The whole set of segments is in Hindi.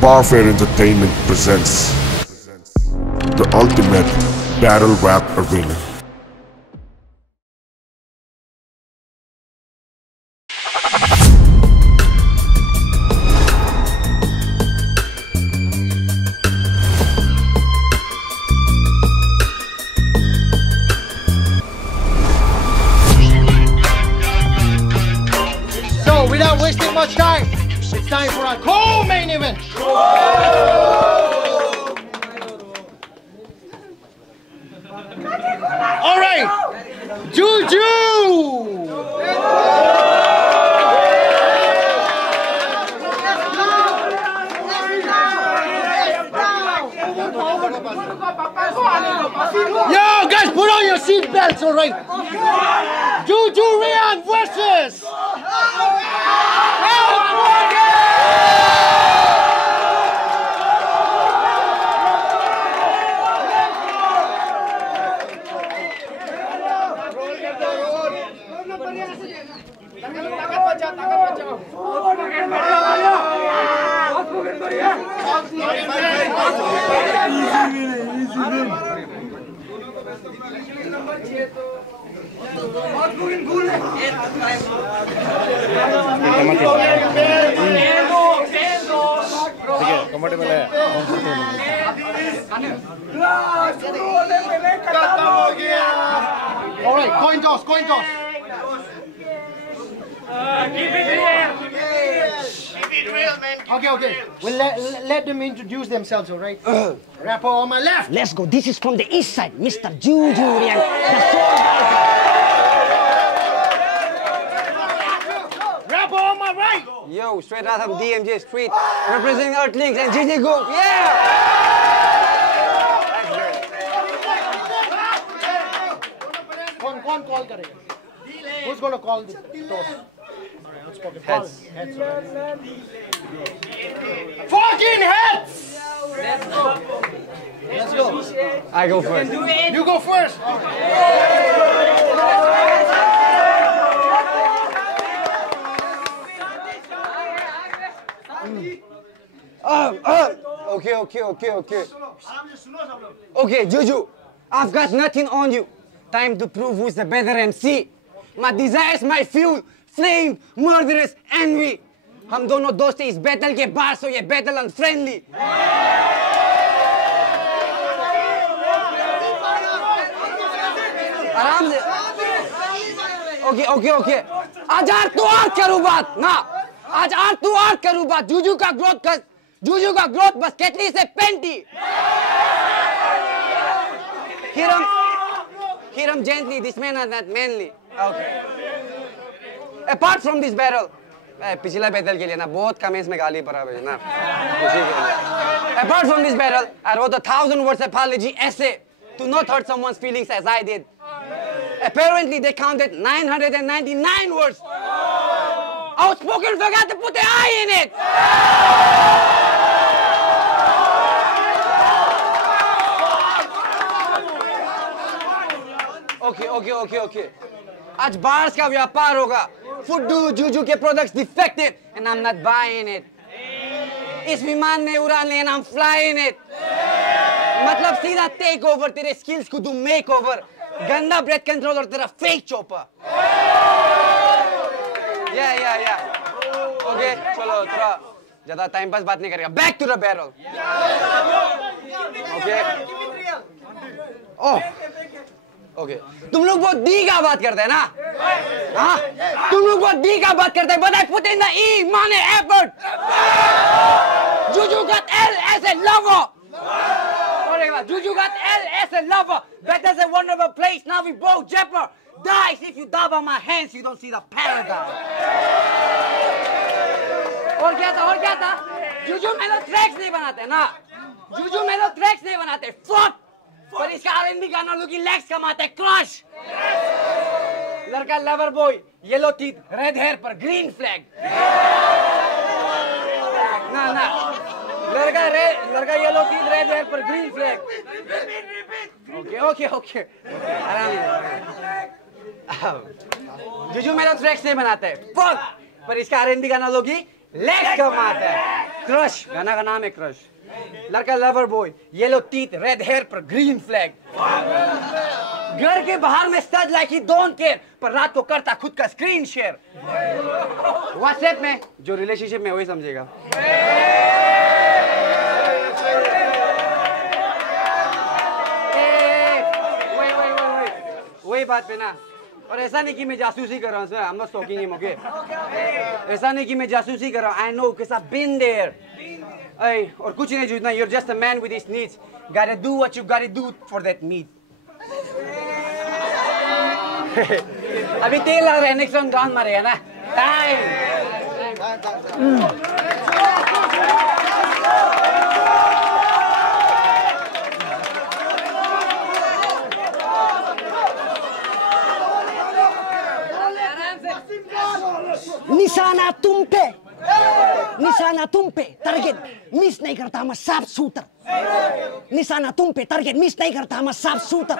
Barfare Entertainment presents the ultimate battle rap arena. So, without wasting much time, it's time for our co-main event. All right, Juju. Yo, guys, put on your seat belts, all right? Juju Ryan versus. All right, coin toss, coin toss. Keep it real. Keep it real, man. Okay. Well, let them introduce themselves, all right? Rapper on my left. Let's go. This is from the east side, Mr. Juju Ryan. Rapper on my right. Yo, straight out of DMJ Street, representing Earthlings and GG Group. Yeah! Kौन call करेगा? Who's gonna call the toss? Heads. Heads. Fucking heads! Let's go. I go first. You go first. Okay. Okay, Juju, I've got nothing on you. Time to prove who's the better MC. My desires, my fuel, flame, murderous envy. हम दोनों दोस्त इस बैटल के बाहर सो ये बैटल अनफ्रेंडली. आराम से. Okay. आज आर तू आर करूँ बात ना. आज आर तू आर करूँ बात. जुजू का ग्रोथ बस केटली से पेंटी. Hit him gently. This man is not manly. Okay. Apart from this battle, पिछला battle के लिए ना बहुत comments में गाली पड़ा है ना. Apart from this battle, I wrote 1,000 words apology essay to not hurt someone's feelings as I did. Apparently, they counted 999 words. Outspoken forgot to put the I in it. Okay. आज बार्स का व्यापार होगा. फुड्डू जुजू के products defective and I'm not buying it. इस विमान ने उड़ान लेना I'm flying it. मतलब सीधा टेक ओवर. तेरे स्किल्स को तू मेक ओवर. गंदा ब्रेथ कंट्रोल और तेरा फेक चॉपर. या ओके चलो थोड़ा ज्यादा टाइम पास बात नहीं करेगा. Back to the barrel. Okay तुम लोग बहुत डी का बात करते हैं ना. हाँ तुम लोग बहुत डी का बात करते हैं. But I put in the E money effort. Juju got L as a lover. Juju got L as a lover. That is a wonderful place. Now we both jumper. Dice if you dab on my hands, you don't see the paradise. और क्या था? जुजू मेलो ट्रैक्स नहीं बनाते ना. जुजू मेलो ट्रैक्स नहीं बनाते. Fuck. पर इसका R&B गाना लोग लेग्स कमाते. क्रश. लड़का lover boy, yellow teeth, red hair पर ग्रीन फ्लैग. ना लड़का येलो टीथ, रेड हेयर पर ग्रीन फ्लैग. ओके आराम से. जुजू मेरा ट्रैक्स नहीं बनाते. फक. पर इसका R&B गाना लोगी लेग कमाता है। क्रश गाना का नाम है क्रश। लड़का lover boy, yellow teeth, red hair पर ग्रीन फ्लैग। घर के बाहर में stud like he don't care, पर रात को करता खुद का स्क्रीन शेयर। व्हाट्सएप में जो रिलेशनशिप में वही समझेगा। वही बात पे ना। और ऐसा नहीं कि मैं जासूसी कर रहा हूँ, I'm not stalking him, okay? ऐसा नहीं कि मैं जासूसी कर रहा हूँ, I know because I've been there. और कुछ नहीं जुड़ना, you're just a man with his needs. Gotta do what you gotta do for that need. अभी तेल लग रहा है, next round डाउन मारेगा ना? Time. निशाना तुम पे, टारगेट मिस नहीं करता मैं साफ शूटर। निशाना तुम पे, टारगेट मिस नहीं करता मैं साफ शूटर।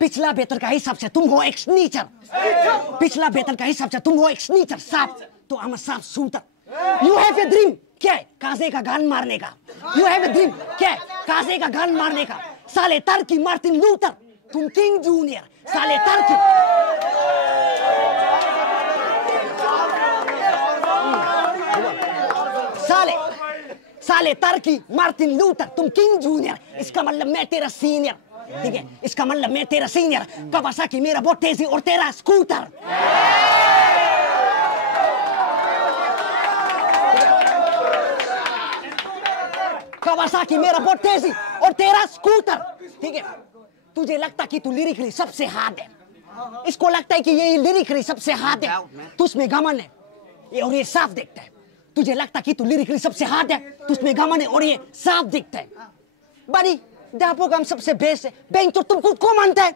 पिछला बेहतर का हिसाब से तुम हो एक स्नीचर। पिछला बेहतर का हिसाब से तुम हो एक स्नीचर। साफ तो I'm a साफ shooter. You have a dream, क्या है? काजे का गान मारने का। You have a dream, क्या है? काजे का गान मारने का। साले टर्की मार्टिन लूथर, तुम किंग जूनियर। साले टर्की साले टर्की मार्टिन लूथर, तुम किंग जूनियर। इसका मतलब मैं तेरा सीनियर, ठीक है? इसका मतलब मैं तेरा सीनियर। कवासाकी मेरा बहुत तेजी और तेरा स्कूटर। कवासाकी मेरा बहुत तेजी और तेरा स्कूटर, ठीक है? तुझे लगता कि तू लिरिकली सबसे हार्ड है। इसको लगता है कि ये लिरिकली सबसे हार्ड है, तुझमें घमंड है ये और ये साफ दिखता है। तुझे लगता कि तू लिरिकली सबसे हार्ड है, तुझमें घमंड है और ये साफ दिखता है। बड़ी डापो काम सबसे बेस है, बेंचो तुम खुद को मानता है।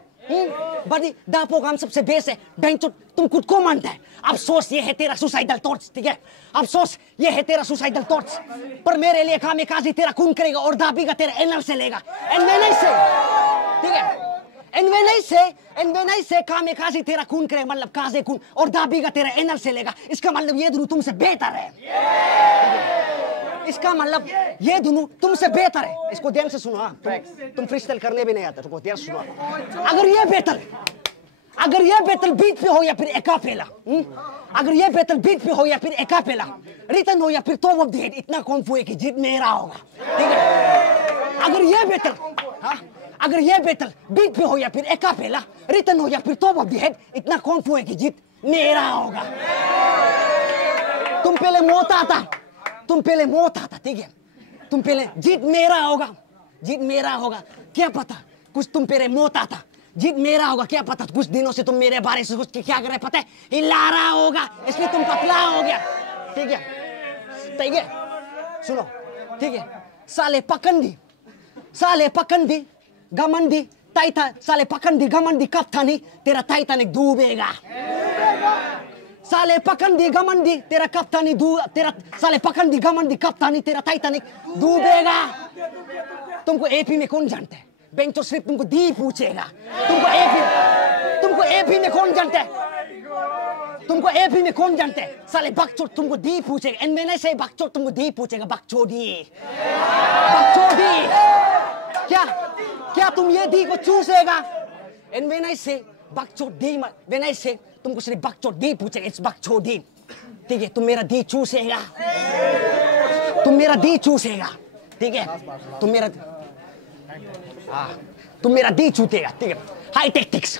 बड़ी डापो काम सबसे बेस है, बेंचो तुम खुद को मानता है। अफसोस ये है तेरा सुसाइडल थॉट्स, ठीक है? अफसोस ये है तेरा सुसाइडल थॉट्स, पर मेरे लिए कामेकाजी तेरा खून करेगा और दाबीगा तेरा एनर से लेगा। एंड व्हेन आई से, ठीक है? एंड व्हेन आई से कामेकाजी तेरा खून करेगा, मतलब काजे खून और दाबीगा तेरा एनर से लेगा। इसका मतलब ये दोनों तुमसे बेहतर है। इसका मतलब ये दोनों तुमसे बेहतर है। इसको ध्यान से सुनो। हाँ, तुम फ्रीस्टाइल करने भी नहीं आता, तुमको ध्यान से सुनो। अगर ये बैटल बीट पे हो या फिर एकापेला, अगर ये बैटल बीट पे हो या फिर एकापेला, रिटर्न हो या फिर टॉप ऑफ द हेड, इतना कॉन्फू है कि जीत मेरा होगा, ठीक है? अगर ये बैटल बीट पे हो या फिर एकापेला, रिटर्न हो या फिर टॉप ऑफ द हेड, इतना कॉन्फू है कि जीत मेरा होगा। तुम पहले मौत आता, ठीक है? तुम पहले जीत मेरा होगा, क्या पता कुछ तुम पहले मौत आता, जीत मेरा होगा, क्या पता कुछ दिनों से तुम मेरे बारे से सोच के क्या कर रहे पता है? हिला रहा होगा, इसलिए तुम पतला हो गया, ठीक है? सुनो, ठीक है? साले पकंदी गमंदी टाइटा, साले पकंदी गमंदी कप्तानी, तेरा टाइटैनिक डूबेगा। साले पकंदी गमंदी तेरा कप्तानी साले पकंदी गमंदी कप्तानी तेरा टाइटैनिक डूबेगा। तुमको एपी में कौन जानता है? बेंचो सिर्फ तुमको दी पूछेगा। तुमको एपी में कौन जानता है? साले बकचोद तुमको दी पूछेगा। एंड मैंने से बकचोद तुमको दी पूछेगा। बकचोदी क्या तुम ये दी को चूसेगा? एंड मैंने से बकचोद दी, मैंने से तुमको सिर्फ बकचोद दी पूछेगा। इट्स बकचोदी, ठीक है? तुम मेरा दी चूसेगा, ठीक है? तुम मेरा दी चूतेगा, ठीक है? हाई टेक्टिक्स,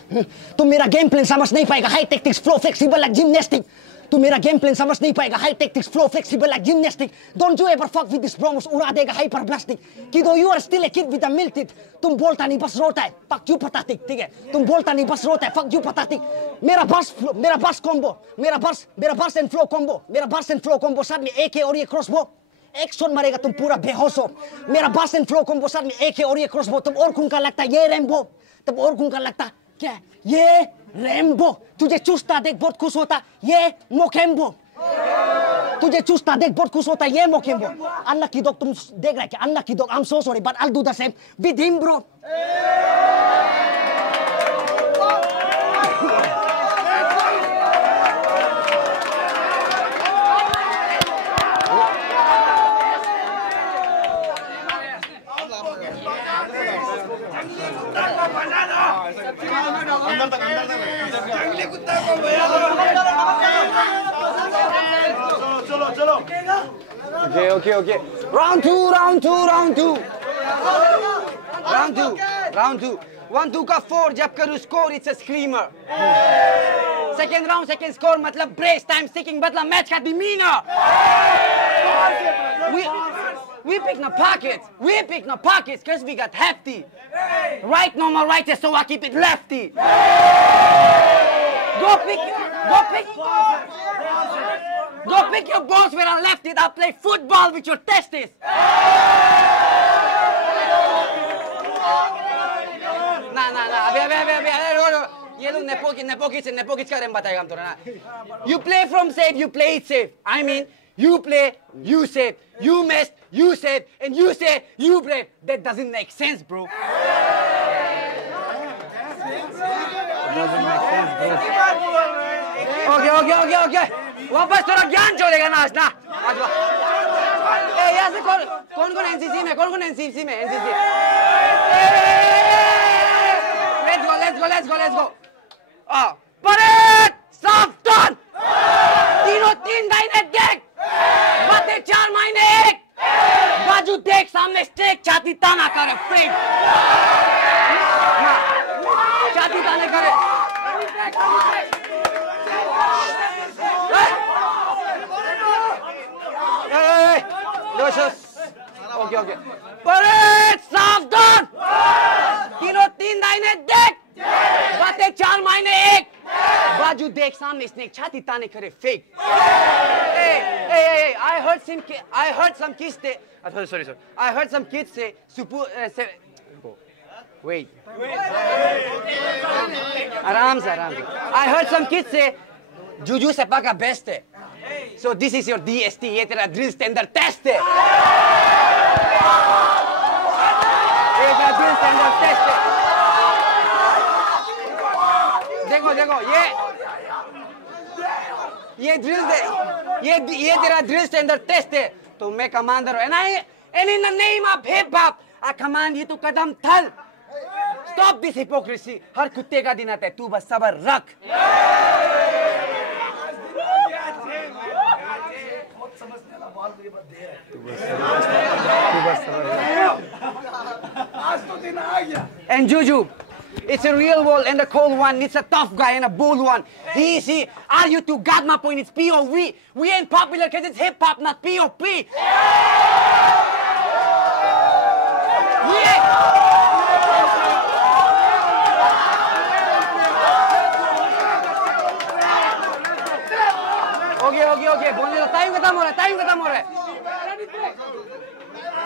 तुम मेरा गेम प्लान समझ नहीं पाएगा। High tactics flow flexible like gymnastic, तुम मेरा गेम प्लान समझ नहीं पाएगा। High tactics flow flexible like gymnastic. Don't you ever fuck with this BrahMos, उड़ा देगा hyper blastic. Kiddo you are still a kid with a milk teeth, तुम बोलता नहीं बस रोता है, फक यू पतातिक, ठीक है? तुम बोलता नहीं बस रोता है, फक यू पतातिक। मेरा बस एंड फ्लो कॉम्बो, साथ में एक है और ये क्रॉसबो। एक शॉट मारेगा तुम पूरा बेहोश हो। मेरा बस एंड फ्लो कॉम्बो, साथ में एक है और ये क्रॉसबो। तुम और खून का लगता है ये रैम्बो, तब और खून का लगता क्या है? ये रैम्बो। तुझे चूसता देख बहुत खुश होता ये मोकेम्बो। तुझे चूसता देख बहुत खुश होता ये मोकेम्बो। अन्ना की डॉग तुम देख रहे क्या? अन्ना की dog, I am so sorry but I will do the same with him bro. Okay. Round two. 1-2 का 4 जब करूँ score, it's a screamer. Second round, second score मतलब brace, time sticking मतलब match का demeanor. We pick no pockets because we got hefty. Right, no more right, so I keep it lefty. Go pick your balls where I left it. I'll play football with your testes. Nah. ये लोग नेपोकिट्स का रेम बताएगा हम तो ना. You play from safe, you play it safe. I mean, you play, you save, you mess, you save, and you say, you brave. That doesn't make sense, bro. Okay. वापस थोड़ा ज्ञान छोड़ेगा ना आज ना. यहाँ से कौन NCC में? NCC. Let's go. Parade! सावधान! तीनों 3 दाहिने देख! बातें 4 महीने 1! बाजू देख सामने स्टेक छाती ताना करे फ्रेंड! छाती ताने करे! Okay. Parade! सावधान! तीनों 3 दाहिने देख! बातें 4 महीने 1! बाजू देख सामने स्नेक छाती ताने करे fake. Hey, I heard some kids say, sorry. I heard some kids say, wait. आराम से. I heard some kids say, जुजू सेपा का बेस्ट है. So this is your DST, ये तेरा drill standard test है. ये तेरा drill standard test है. देखो ये drill है. ये तेरा drill standard test है. तो मैं commander हूँ. And in the name of hip hop, I command you to कदम थल. Stop this hypocrisy. हर कुत्ते का दिन आता है. तू बस सबर रख. And Juju, it's a real world and a cold one. It's a tough guy and a bold one. He. Are you two? Got my point. It's POV. We ain't popular because it's hip hop, not POP. Okay. बोलने दो. Time खत्म हो रहा है.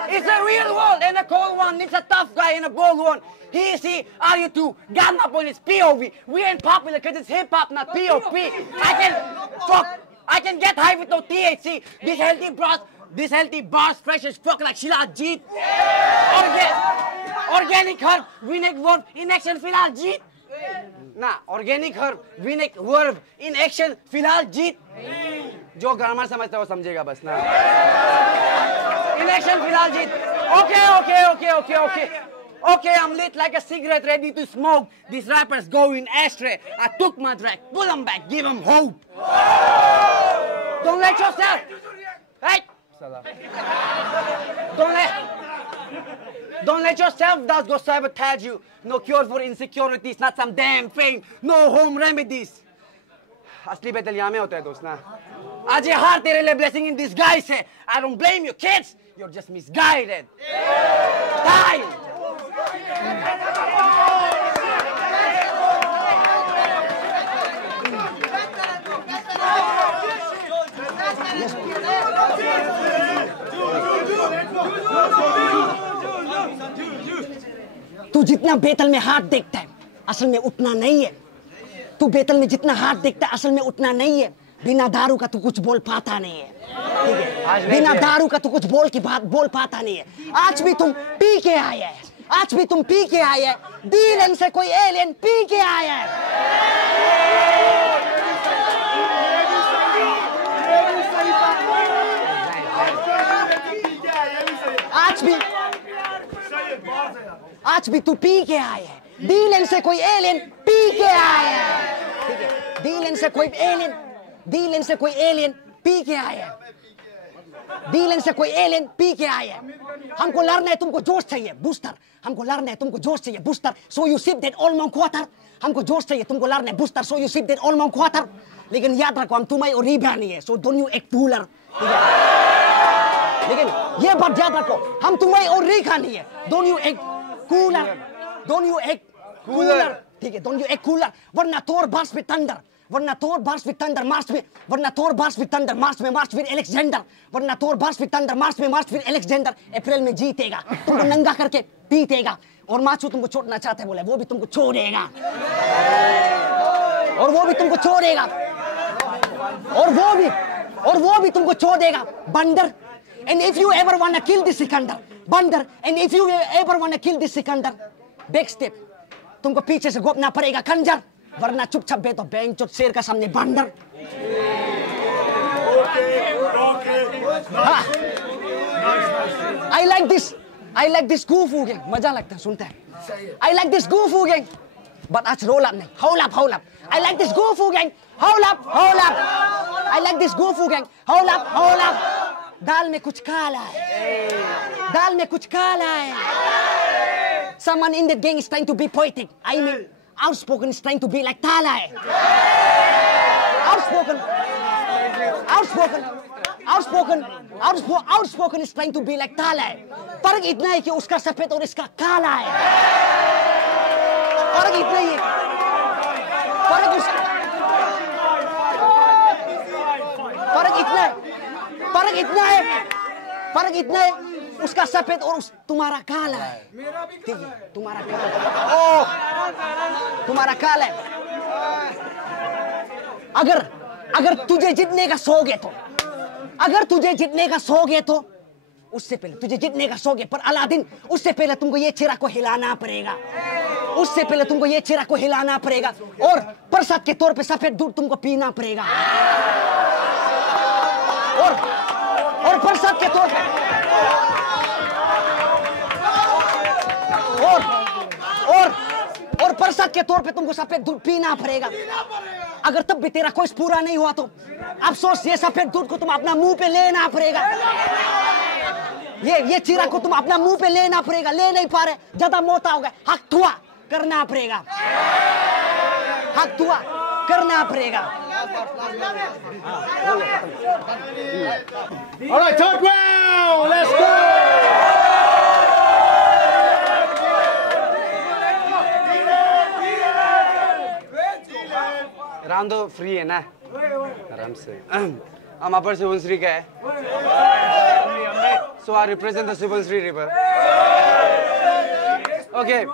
It's a real world and a cold one. It's a tough guy and a bold one. He, are you two? Got my point. It's POV. We ain't popular because it's hip hop, not POP. I can get high with no THC. This healthy bars, fresh as fuck like Shilajit. Organic herb, Vinek verb in action, Filal Jeet. Nah, organic herb, Vinek verb in action, Filal Jeet. जो ग्रामर समझता है वो समझेगा बस ना. Election Filal Jeet. Okay, I'm lit like a cigarette ready to smoke. These rappers go in ashtray. I took my drag, pull them back, give them hope. Don't let yourself. Hey. Don't let yourself doubts go sabotage you. No cure for insecurities, not some damn fame. No home remedies. असली बैतल यहाँ में होता है दोस्त ना. आज ये हार तेरे लिए blessing in disguise है. I don't blame you kids. You're just misguided. Time. तू जितना बेतल में हाथ देखता है असल में उतना नहीं है. तू बेतल में जितना हाथ देखता है असल में उतना नहीं है. बिना दारू का तू कुछ बोल पाता नहीं है. ठीक है. बिना दारू का तू कुछ बोल पाता नहीं है. आज भी तुम पी के आए हैं. डीलन से कोई एलियन पी के आया है. आज भी तू पी के आया है. डीलन से कोई एलियन पी के आया है. ठीक है. डीलन से कोई एलियन पी के आया है. डीलिंग से कोई एलियन पी के आए हैं। हमको लड़ना है, तुमको जोश चाहिए बूस्टर। हमको लड़ना है, तुमको जोश चाहिए booster. So you sip that all mount water. हमको जोश चाहिए, तुमको लड़ना है booster. So you sip that all mount water. लेकिन याद रखो हम तुम्हारी और रीबा नहीं है। So don't you act cooler. लेकिन ये बात याद रखो, हम तुम्हारी और रीखा नहीं है। Don't you act cooler. Don't you act cooler. ठीक है, डोंट यू एक्ट कूलर, वरना थोर बर्स्ट विद थंडर। वरना थोर बर्स्ट विद थंडर मार्च में। वरना थोर बर्स्ट विद थंडर मार्च में मार्च विद अलेक्जेंडर। वरना थोर बर्स्ट विद थंडर मार्च में मार्च विद अलेक्जेंडर। अप्रैल में जीतेगा, तुमको नंगा करके पीटेगा। और माचू तुमको छोड़ना चाहता है बोले, वो भी तुमको छोड़ेगा। और वो भी तुमको छोड़ेगा। और वो भी तुमको छोड़ेगा बंदर। And if you ever wanna kill this Sikandar, बंदर, and if you ever wanna kill this Sikandar, back step, तुमको पीछे से गोपना पड़ेगा खंजर, वरना चुपचाप बैठो बेंचो शेर का सामने बंदर। हाँ, I like this goofu gang, मजा लगता है सुनता है। I like this goofu gang, but आज roll up नहीं, hold up. I like this goofu gang, hold up. I like this goofu gang, hold up. दाल में कुछ काला है। Someone in that gang is trying to be poetic. I mean, outspoken is trying to be like Tala hai. Outspoken is trying to be like Tala hai. फर्क इतना है कि उसका सफेद और इसका काला है। फर्क इतना ही है। फर्क इतना है, उसका सफेद और तुम्हारा काला है। ठीक है, तुम्हारा काला है। अगर तुझे जीतने का शौक है तो उससे पहले तुझे जीतने का शौक है, पर अलादीन उससे पहले तुमको ये चेहरा को हिलाना पड़ेगा। और प्रसाद के तौर पे सफेद दूध तुमको पीना पड़ेगा। और प्रसाद के तौर पे और प्रसाद के तौर पे तुमको सफेद दूध पीना पड़ेगा। अगर तब भी तेरा कोई पूरा नहीं हुआ तो अफसोस, ये सफेद दूध को तुम अपना मुंह पे लेना पड़ेगा। ये चीरा को तुम अपना मुंह पे लेना पड़ेगा। ले नहीं पा रहे, ज्यादा मोटा हो गया, हक थुआ करना पड़ेगा। All right, third round. Let's go. Round तो फ्री है ना, आराम से। हम अपर सुबनश्री का है, so I represent the Subansri River. Okay,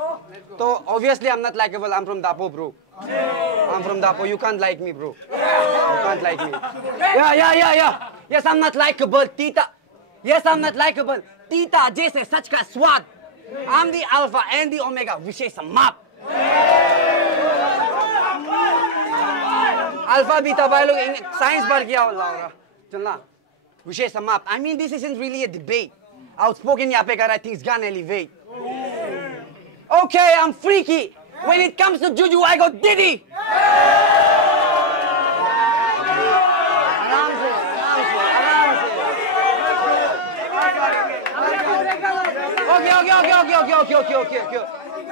so obviously I'm not likable. I'm from Dapo, bro. I'm from Dapo. You can't like me, bro. You can't like me. Yeah. Yes, I'm not likable, Tita. Yes, I'm not likable. Tita, जैसे सच का स्वाद. I'm the alpha and the omega. विशेष माप. Alpha, beta, भाई लोग साइंस पढ़ किया हो लाओ चलना. विशेष माप. I mean, this isn't really a debate. Outspoken यहाँ पे कर रहा है, things gonna elevate. Okay, I'm freaky. When it comes to Juju, I go Diddy. Okay.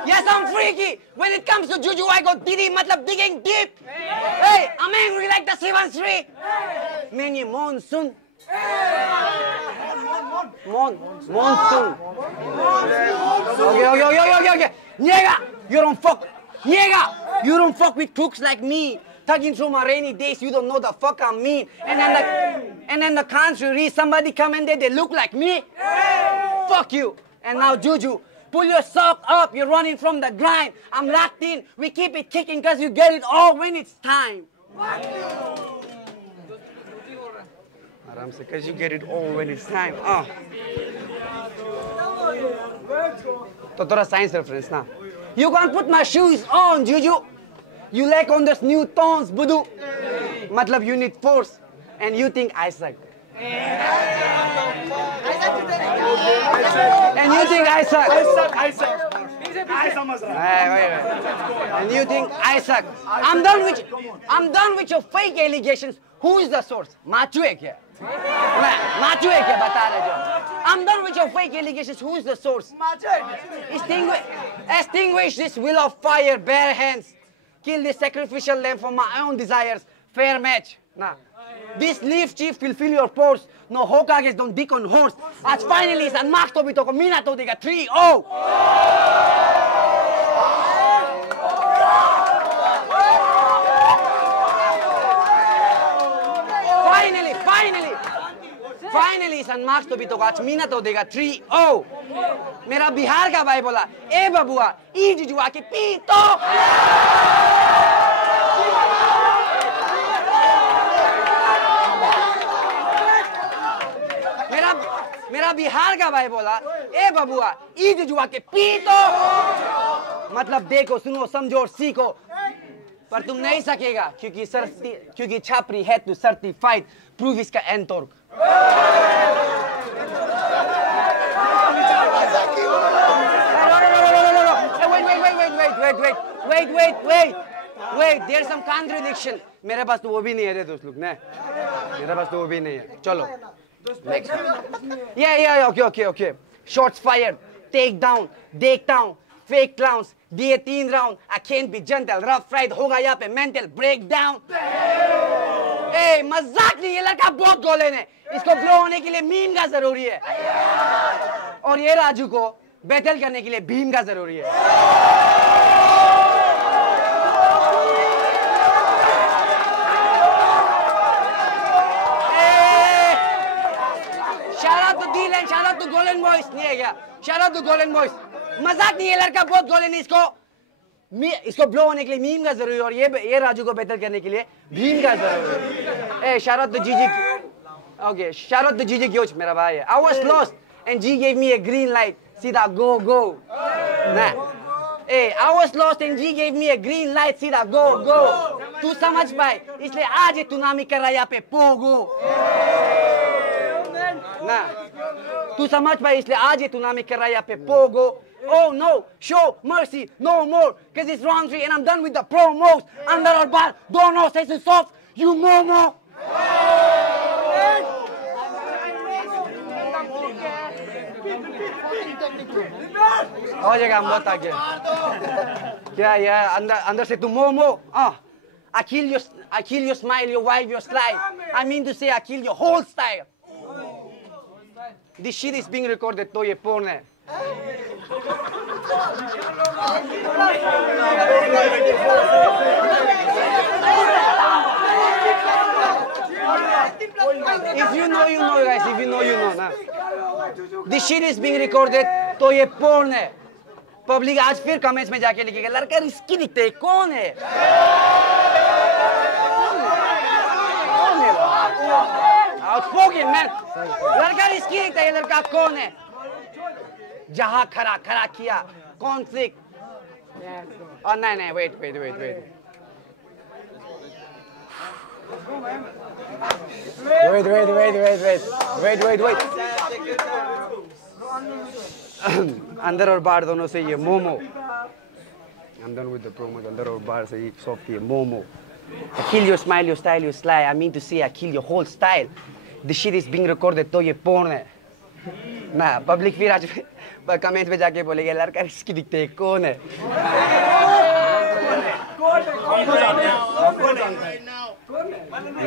Yes, I'm freaky. When it comes to Juju, I go Diddy, matlab digging deep. Hey, I'm angry like the Subansri. Man, ye monsoon. Monsoon. Okay. Nigga, you don't fuck with crooks like me. Tugging through my rainy days, you don't know the fuck I mean. And then the contrary, somebody come and they look like me. Fuck you. And now Juju, pull your sock up, you're running from the grind. I'm locked in, we keep it kicking cause you get it all when it's time. Aram se, cause you get it all when it's time. To thoda science reference na. You can't put my shoes on, Juju. You lack on those new tones, Budu. Matlab you need force, and you think I suck. And you think I suck. Wait. And you think I suck. I'm done with your fake allegations. Who is the source? Machu hai kya? मैं माचू है क्या बता रहे जो? I'm done with your fake allegations. Who is the source? Extinguish this will of fire, bare hands. Kill this sacrificial lamb for my own desires. Fair match. Nah. This leaf chief will fill your pores. No Hokages don't dick on horse. As finally is unmarked to be to mina to diga 3-0. Finally is unmarked to be to आज मीना तो देगा 3-0. मेरा बिहार का भाई बोला ए बबुआ ई जुजुआ की पी तो मेरा बिहार का भाई बोला ए बबुआ ई जुजुआ के पी तो मतलब देखो सुनो समझो और सीखो पर तुम नहीं सकेगा क्योंकि छापरी है तू सर्टिफाइड प्रूव इसका NTorq Wait, there's some contradiction. मेरे पास तो वो भी नहीं है रे दोस्त लोग ने मेरे पास तो वो भी नहीं है चलो next okay shots fired take down fake clowns दिए 3 round I can't be gentle rough ride होगा यहाँ पे mental breakdown ए मजाक नहीं ये लड़का बहुत गोलेन है इसको ग्लो होने के लिए मीम का जरूरी है और ये राजू को बैटल करने के लिए भीम का जरूरी है shout out to Golden Boys नहीं है क्या shout out to Golden Boys मजाक नहीं ये लड़का बहुत गोलेन है इसको ब्लो होने के लिए मीम का जरूरी है और ये राजू को बेहतर करने के लिए भीम का जरूरी है ए shout out to Gigi okay shout out to Gigi Gyoch मेरा भाई है I was lost and G gave me a green light सीधा go nah A I was lost and G gave me a green light सीधा go तू समझ पाए इसलिए आज ये टूर्नामेंट कर रहा है यहाँ पे पोगो ना तू समझ पाए इसलिए आज ये टूर्नामेंट कर रहा है यहाँ पे Pogo oh no show mercy no more cause it's round 3 and I'm done with the promos under our bar don't know say it's soft you momo हो जाएगा हम बहुत आगे क्या यार अंदर से तू momo I kill your smile your vibe your slide I mean to say I kill your whole style this shit is being recorded तो ये porn है if you know you know guys if you know you know ना this shit is being recorded तो ये porn है पब्लिक आज फिर कमेंट्स में जाके लिखेगा लड़का रिस्की दिखते है कौन है outspoken man लड़का रिस्की दिखता है ये लड़का कौन है जहां खड़ा किया कॉन्फ्लिक्ट oh नहीं wait अंदर और बाहर दोनों से ये momo I'm done with the promos अंदर और बाहर से ये सॉफ्ट ये momo I kill your smile your style your sly I mean to say I kill your whole style this shit is being recorded तो ये porn है ना पब्लिक फिर आज कमेंट पे जाके बोलेगा लड़का इसकी दिखते है कौन है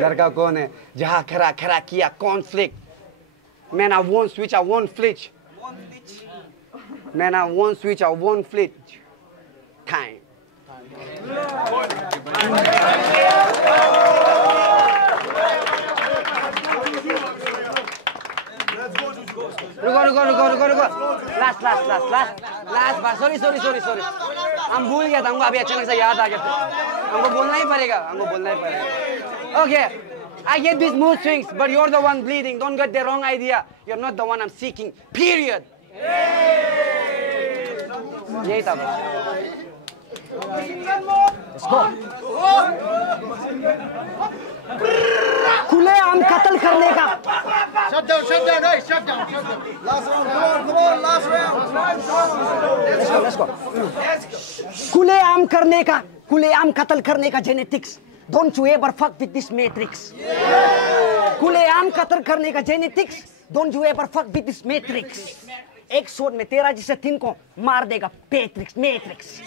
लड़का कौन है जहाँ खड़ा किया conflict man I won't switch I won't flinch man I won't switch I won't flinch time रुको लास्ट बार सॉरी हम भूल गया था हमको अभी अचानक से याद आ गया था हमको बोलना ही पड़ेगा okay I get these mood swings but you're the one bleeding don't get the wrong idea you're not the one I'm seeking period यही था let's go खुलेआम कत्ल करने का Shut down. Last round, come on, last round. खुलेआम कत्ल करने का genetics Don't you ever fuck with this matrix. खुलेआम कत्ल करने का genetics. Don't you ever fuck with this matrix. एक शॉट में तेरा जिसे 3 को मार देगा मैट्रिक्स.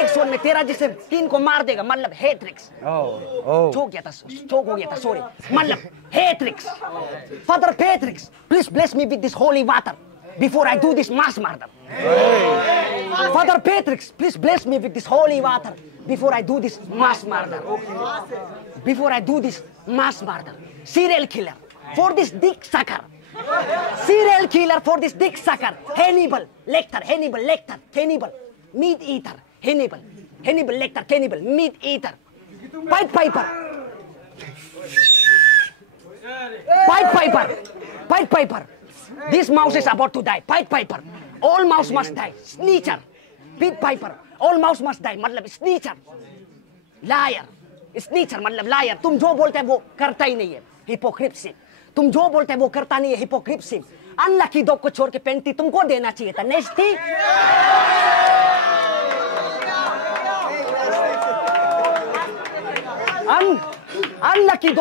एक शॉट में तेरा जिसे 3 को मार देगा मतलब हैट्रिक्स. चौक हो गया था सॉरी मतलब hat-tricks. Father पैट्रिक्स please bless me with this holy water before I do this mass murder. Father Patrick, please bless me with this holy water before I do this mass murder. Before I do this mass murder. Serial killer for this dick sucker. Serial killer for this dick sucker. Hannibal Lecter, cannibal, meat eater. Hannibal Lecter, cannibal, meat eater. Pied Piper. This mouse is about to die. Pied Piper. All mouse must die. Snitcher. Pied Piper. All mouse must die. मतलब snitcher. Liar. Snitcher मतलब liar. तुम जो बोलते हैं वो करता ही नहीं है. Hypocrisy. तुम जो बोलते हैं वो करता नहीं है. Hypocrisy. Unlucky dog को छोड़ के पेंटी तुमको देना चाहिए था. Nasty. Unlucky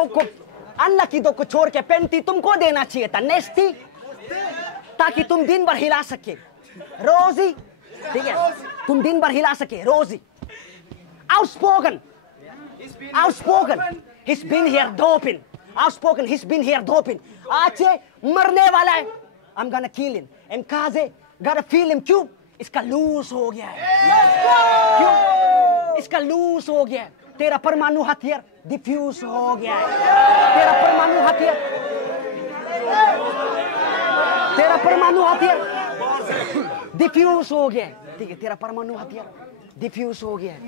dog को छोड़ के पेंटी तुमको देना चाहिए था. Nasty. ताकि तुम दिन भर हिला सके. रोजी, ठीक है, तुम दिन भर हिला सके. रोजी. Outspoken. He's been here doping. Outspoken. He's been here doping. आचे मरने वाला है. I'm gonna kill him. And काजे gotta feel him. क्यों? इसका लूज हो गया है. क्यों? इसका लूज हो गया है. तेरा परमाणु हथियार डिफ्यूज हो गया है. तेरा परमाणु हथियार डिफ्यूज हो गया है. ठीक है, तेरा परमाणु हथियार डिफ्यूज हो गया है.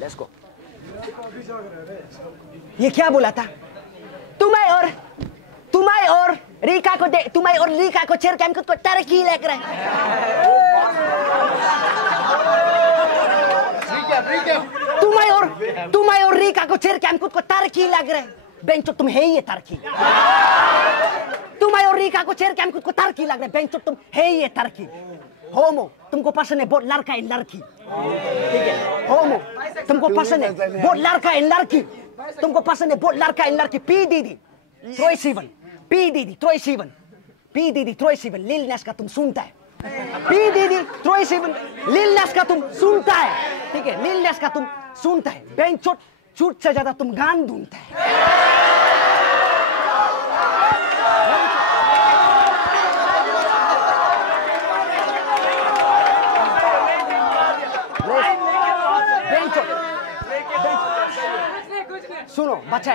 Let's go. ये क्या बोला था? तुम्हें और रीका को चेयर कैम को टर्की लग रहा है. तुम्हें और रीका को चेयर कैम को टर्की लग रहा है. बेंचो तुम है ये टर्की. तुम्हें और रीका को चेयर कैम को टर्की लग रहा है. बेंचो तुम है ये टर्की. होमो तुमको पसंद है बहुत लड़का एंड लड़की. ठीक है, होमो तुमको पसंद है बहुत लड़का एंड लड़की. तुमको पसंद है बहुत लड़का एंड लड़की. पी दीदी ट्रोय सिवन लिल नेस का तुम सुनता है. पी दीदी ट्रोय सिवन लिल नेस का तुम सुनता है. ठीक है, लिल नेस का तुम सुनता है. बेंचो चूट से ज्यादा तुम गान ढूंढता है. सुनो बच्चा,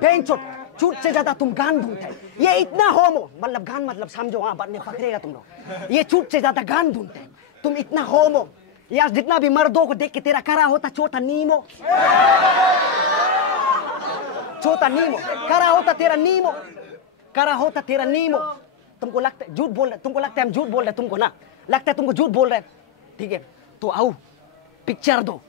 बेंचो चूट से ज्यादा तुम गान ढूंढते हैं. ये इतना होमो मतलब गान मतलब समझो. हाँ, बाद में पकड़ेगा तुम लोग. ये चूट से ज्यादा गान ढूंढते हैं. तुम इतना होमो. यार जितना भी मर्दों को देख के तेरा करा होता छोटा नीमो. करा होता तेरा नीमो. तुमको लगता है झूठ बोल रहे. तुमको लगता है हम झूठ बोल रहे. तुमको ना लगता है तुमको झूठ बोल रहे. ठीक है, तो आओ पिक्चर दो.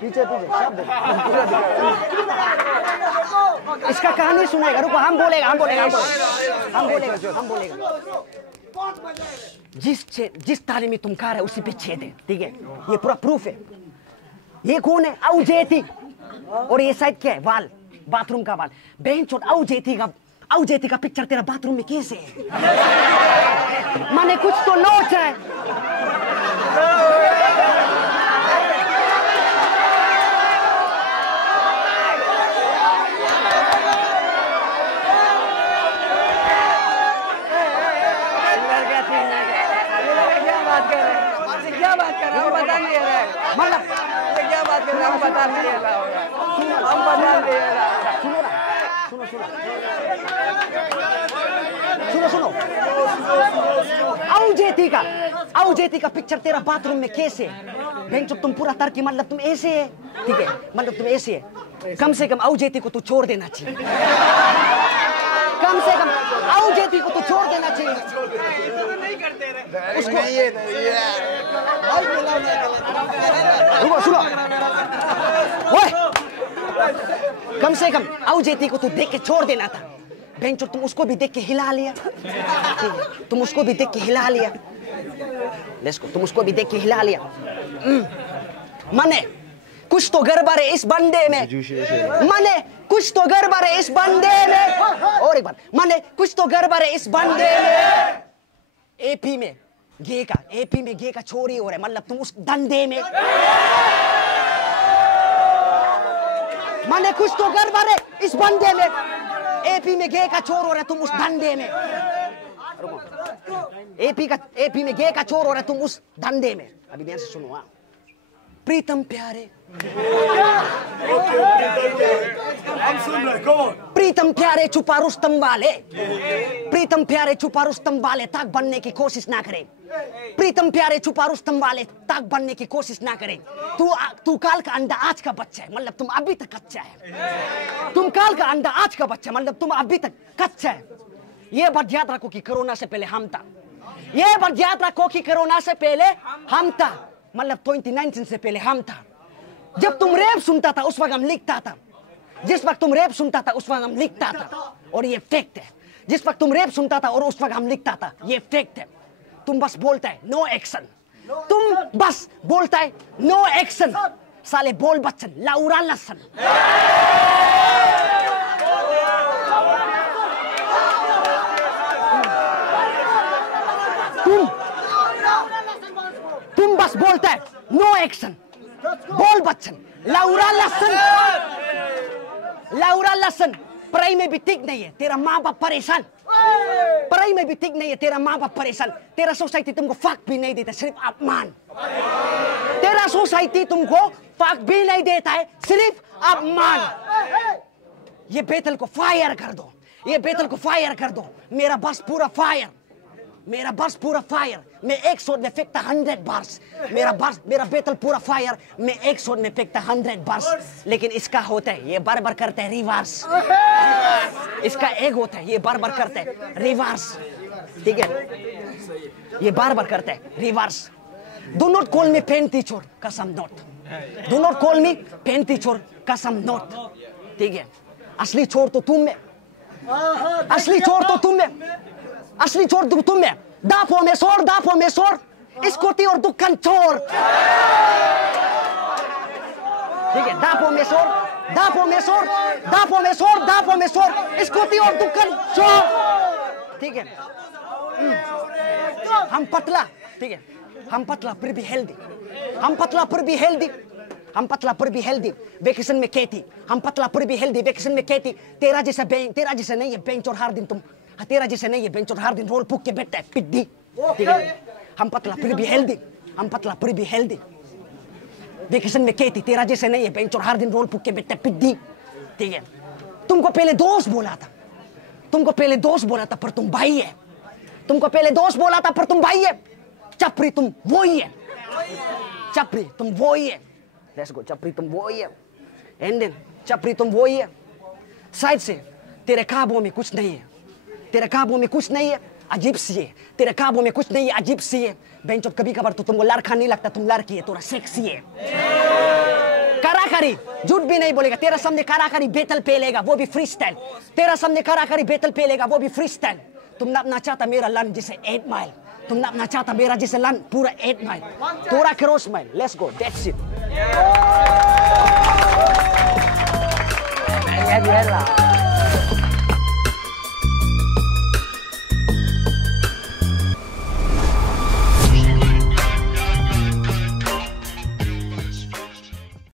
पीछे शब्द इसका कहानी सुनेगा. रुको, हम बोलेगा. जिस ताली में तुम खा रहे उसी पे छेद है. ठीक है, ये पूरा प्रूफ है. ये कौन है? औजेती. और ये साइड क्या है? वाल, बाथरूम का वाल. बेंचोट औजेती का पिक्चर तेरा बाथरूम में कैसे है? माने कुछ तो नोच है. सुनो औजेती का पिक्चर तेरा बाथरूम में कैसे है? बेंचो तुम पूरा तरकी मतलब तुम ऐसे है. ठीक है, मतलब तुम ऐसे है. कम से कम औजेती को तू छोड़ देना चाहिए. कम से कम आओ जेती को तो छोड़ देना चाहिए उसको। रुको सुनो, ओए कम से कम आओ जेती को तो देख के छोड़ देना था। बेंचो तुम उसको भी देख के हिला लिया, तुम उसको भी देख के हिला लिया, लेट्स गो, तुम उसको भी देख के हिला लिया। मने कुछ तो गड़बड़ है इस बंदे में, मने कुछ तो गड़बड़ है इस बंदे में। और एक बार, मने कुछ तो गड़बड़ है इस बंदे में। एपी में गे का चोरी हो रहा है, मतलब तुम उस धंधे में। मने कुछ तो गड़बड़ है इस बंदे में। एपी में गे का चोर हो रहा है, तुम उस धंधे में। एपी में गे का चोर हो रहा है, तुम उस धंधे में। अभी ध्यान से सुनो। प्रीतम प्यारे, प्रीतम प्यारे छुपा रुस्तम वाले, प्रीतम प्यारे छुपा रुस्तम वाले ताक बनने की कोशिश ना करे। प्रीतम प्यारे छुपा रुस्तम वाले ताक बनने की कोशिश ना करे। तू काल का अंडा आज का बच्चा है, मतलब तुम अभी तक कच्चा है। तुम काल का अंडा आज का बच्चा, मतलब तुम अभी तक कच्चा है। ये बात याद रखो कि कोरोना से पहले हम था। ये बात याद रखो कि कोरोना से पहले हम था, मतलब 2019 से पहले हम था। जब तुम रैप सुनता था उस वक्त हम लिखता था। जिस वक्त तुम रैप सुनता था उस वक्त हम लिखता था, और ये फैक्ट है। जिस वक्त तुम रैप सुनता था और उस वक्त हम लिखता था, ये फैक्ट है। तुम बस बोलता है नो एक्शन, तुम बस बोलता है नो एक्शन। साले बोल बच्चन लाउरा लसन। तुम बस बोलता है नो एक्शन, बोल बच्चन लाउरा लसन। लाउरा लसन पढ़ाई में भी ठीक नहीं है, तेरा माँ बाप परेशान। पढ़ाई में भी ठीक नहीं है, तेरा माँ बाप परेशान। तेरा सोसाइटी तुमको फक भी नहीं देता, सिर्फ अपमान। तेरा सोसाइटी तुमको फक भी नहीं देता है, सिर्फ अपमान। ये बेतल को फायर कर दो, ये बेतल को फायर कर दो। मेरा बस पूरा फायर, मेरा बस पूरा फायर। मैं एक शॉट में फेंकता 100 बार्स। मेरा बेतल पूरा फायर, मैं एक शॉट में फेंकता 100 बार्स। लेकिन इसका होता है ये बार बार करता है रिवर्स। इसका एक होता है ये बार बार करता है रिवर्स, ठीक है? ये बार बार करता है reverse. Do not call me panty चोर, कसम not. Do not call me panty चोर, कसम नॉट, ठीक है? असली चोर तो तुम में, असली चोर तो तुम में, असली चोर तो तुम में। दापो में सोर, दापो में सोर, स्कूटी और दुकान चोर, ठीक है? दापो में सोर, दापो में सोर, दापो में सोर, दापो में सोर, स्कूटी और दुकान चोर, ठीक है? हम पतला, ठीक है? हम पतला फिर भी हेल्दी, हम पतला फिर भी हेल्दी, हम पतला फिर भी हेल्दी। वेकेशन में कहती हम पतला फिर भी हेल्दी, वेकेशन में कहती तेरा जैसा नहीं है बेंच, और हर दिन तुम तेरा जैसे नहीं है बेंच, और हर दिन रोल पुक के बैठता है पिड्डी, ठीक है? हम पतला फिर भी हेल्दी, हम पतला फिर भी हेल्दी। वेकेशन में कहती तेरा जैसे नहीं है बेंच, और हर दिन रोल पुक के बैठता है पिड्डी, ठीक है? तुमको पहले दोस्त बोला था, तुमको पहले दोस्त बोला था पर तुम भाई है। तुमको पहले दोस्त बोला था पर तुम भाई है। चपरी तुम वो ही है, चपरी तुम वो ही है। लेट्स गो, चपरी तुम वो ही है। एंड देन चपरी तुम वो ही है। साइड से तेरे काबू में कुछ नहीं है, तेरे काबू में कुछ नहीं है, अजीब सी है। तेरे काबू में कुछ नहीं है, अजीब सी है। बेंच कभी कभार तो तुमको लड़का नहीं लगता, तुम लड़की है, थोड़ा सेक्सी है। कराकरी झूठ भी नहीं बोलेगा, तेरा सामने कराकरी बेतल पेलेगा, वो भी फ्री स्टाइल। तेरा सामने कराकरी बेतल पेलेगा, वो भी फ्री स्टाइल। तुम नापना चाहता मेरा लन जैसे 8 माइल, तुम नापना चाहता मेरा जैसे लन पूरा 8 माइल, थोड़ा cross mile. Let's go, that's it.